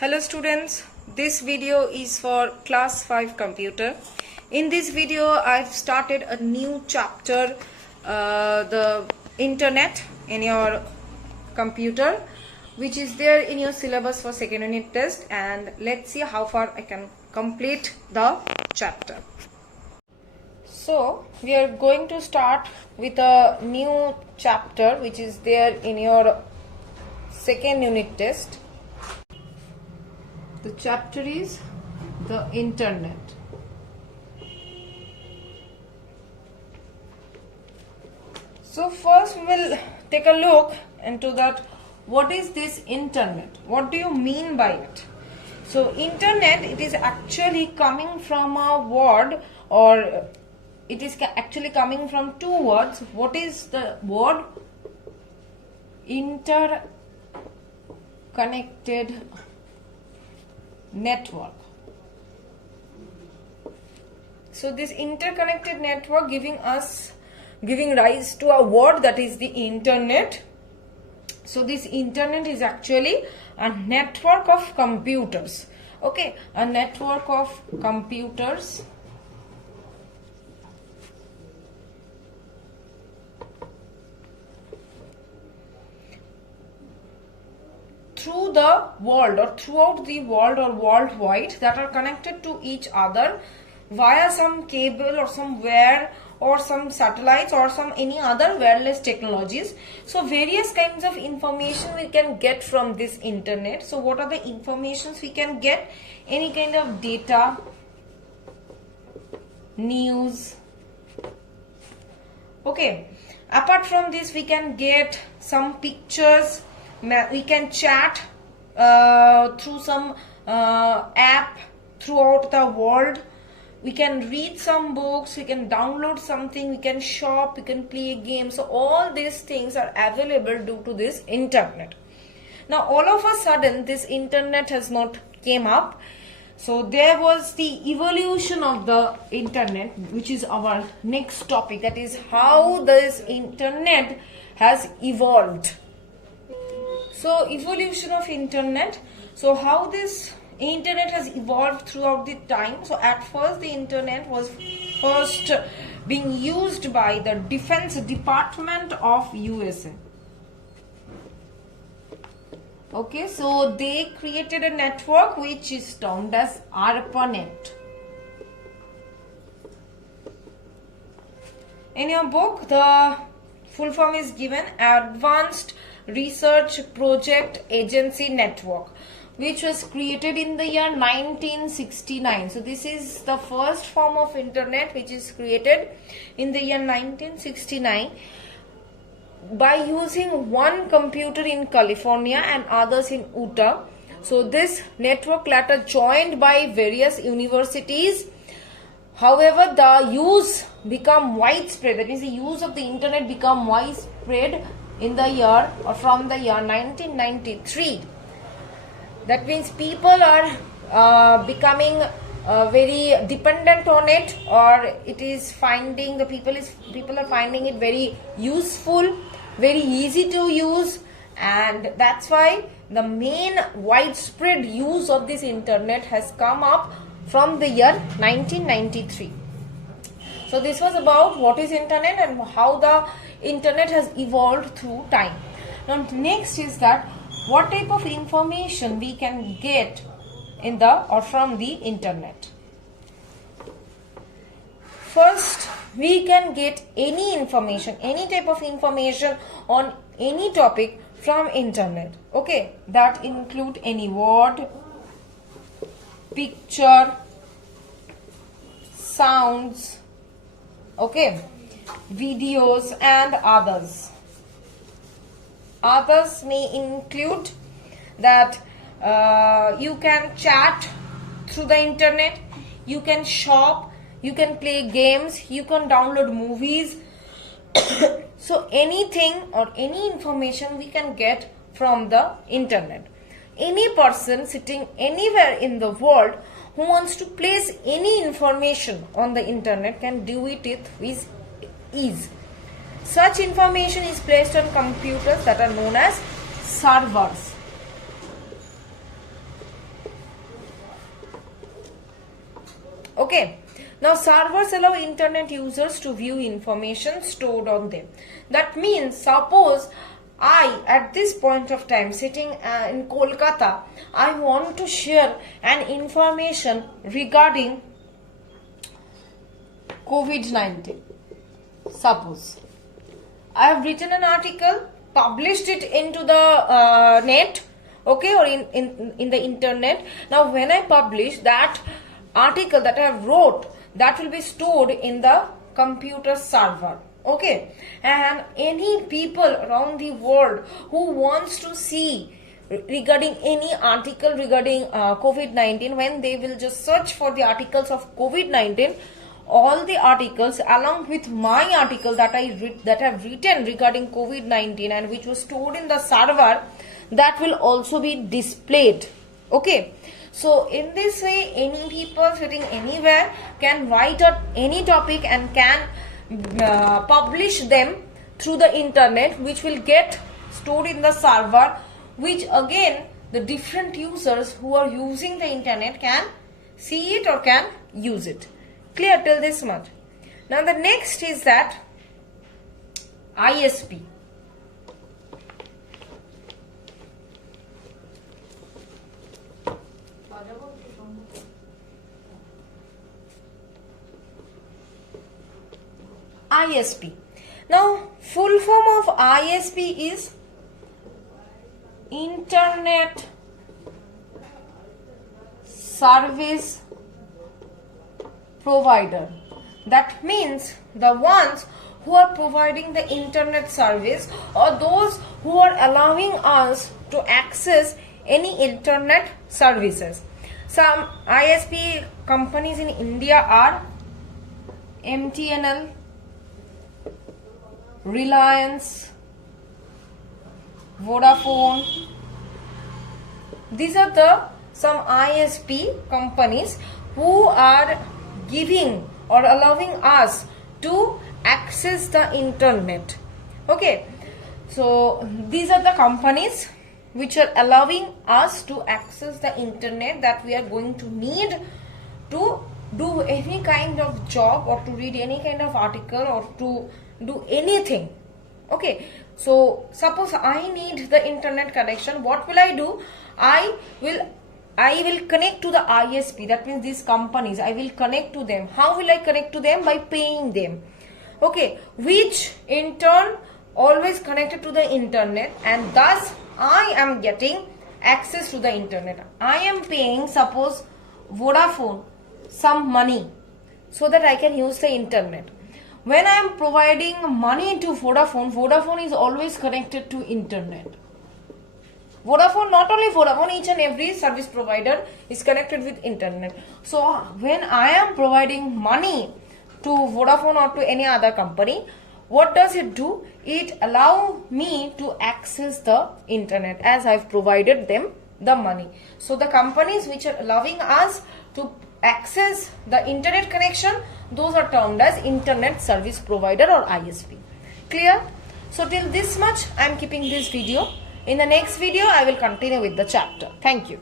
Hello students, this video is for class 5 computer. In this video I've started a new chapter, the internet in your computer, which is there in your syllabus for second unit test, and let's see how far I can complete the chapter. So we are going to start with a new chapter which is there in your second unit test. The chapter is the internet. So first we will take a look into that. What is this internet? What do you mean by it? So internet, it is actually coming from a word, or it is actually coming from two words. What is the word? Interconnected network. So this interconnected network giving rise to a word, that is the internet. So this internet is actually a network of computers. Okay, a network of computers through the world, or throughout the world, or worldwide, that are connected to each other via some cable or some wire or some satellites or some any other wireless technologies. So various kinds of information we can get from this internet. So what are the informations we can get? Any kind of data, news. Okay, apart from this we can get some pictures. We can chat through some app throughout the world. We can read some books, we can download something, we can shop, we can play games. So all these things are available due to this internet. Now all of a sudden this internet has not came up. So there was the evolution of the internet, which is our next topic. That is how this internet has evolved. So evolution of internet. So how this internet has evolved throughout the time. So at first the internet was first being used by the Defense Department of USA. Okay, so they created a network which is termed as ARPANET. In your book, the full form is given Advanced Research Project Agency Network, which was created in the year 1969. So this is the first form of internet which is created in the year 1969 by using one computer in California and others in Utah. So this network later joined by various universities. However, the use become widespread. That means the use of the internet become widespread in the year, or from the year 1993. That means people are becoming very dependent on it, or it is finding the people are finding it very useful, very easy to use, and that's why the main widespread use of this internet has come up from the year 1993. So this was about what is internet and how the internet has evolved through time. Now next is that what type of information we can get in the or from the internet. First, we can get any information, any type of information on any topic from internet. Okay, that include any word, picture, sounds, okay, videos and others. Others may include that you can chat through the internet, you can shop, you can play games, you can download movies. So anything or any information we can get from the internet. Any person sitting anywhere in the world who wants to place any information on the internet can do it with ease. Such information is placed on computers that are known as servers. Okay. Now servers allow internet users to view information stored on them. That means suppose I at this point of time sitting in Kolkata, I want to share an information regarding COVID-19. Suppose I have written an article, published it into the net, okay, or in the internet. Now when I publish that article that I have wrote, that will be stored in the computer server, okay, and any people around the world who wants to see regarding any article regarding COVID-19, when they will just search for the articles of COVID-19, all the articles along with my article that I have written regarding COVID-19 and which was stored in the server, that will also be displayed. Okay, so in this way any people sitting anywhere can write out any topic and can publish them through the internet, which will get stored in the server, which again the different users who are using the internet can see it or can use it. Clear till this much? Now the next is that ISP. ISP. Now full form of ISP is Internet Service Provider. That means the ones who are providing the internet service or those who are allowing us to access any internet services. Some ISP companies in India are MTNL, Reliance, Vodafone. These are the some ISP companies who are giving or allowing us to access the internet. Okay, so these are the companies which are allowing us to access the internet that we are going to need to do any kind of job or to read any kind of article or to do anything. Okay, so suppose I need the internet connection, what will I do? I will connect to the ISP. That means these companies, I will connect to them. How will I connect to them? By paying them. Okay, which in turn always connected to the internet, and thus I am getting access to the internet. I am paying, suppose Vodafone, some money so that I can use the internet. When I am providing money to Vodafone, Vodafone is always connected to internet. Vodafone, not only Vodafone, each and every service provider is connected with internet. So when I am providing money to Vodafone or to any other company, what does it do? It allow me to access the internet as I've provided them the money. So the companies which are allowing us to access the internet connection, those are termed as internet service provider or ISP. Clear? So till this much I am keeping this video. In the next video I will continue with the chapter. Thank you.